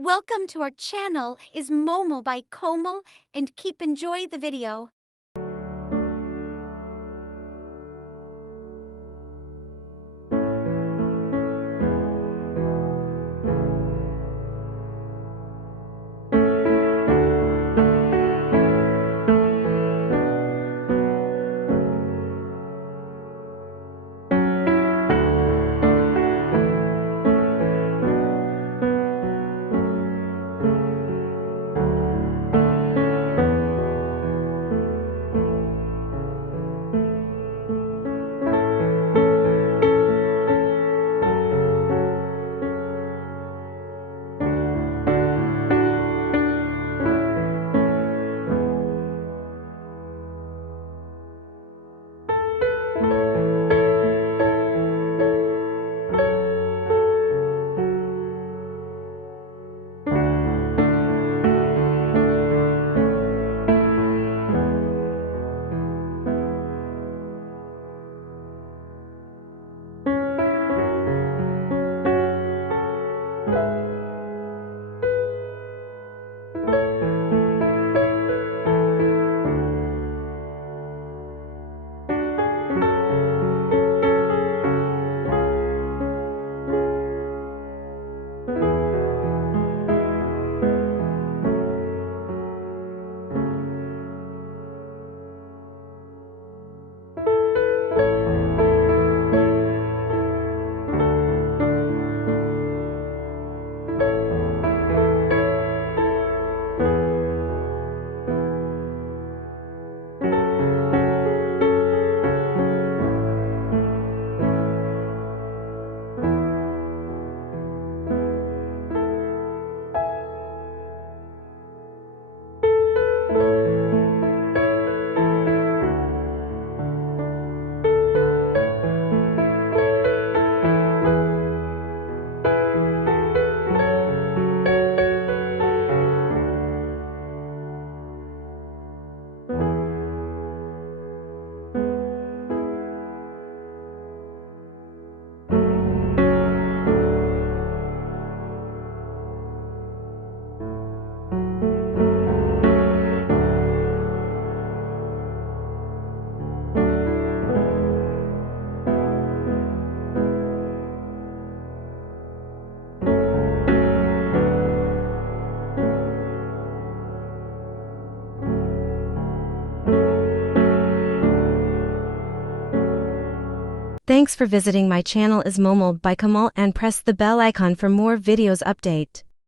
Welcome to our channel is Momo by Komal and keep enjoy the video. Thanks for visiting my channel is Momo by Komal and press the bell icon for more videos update.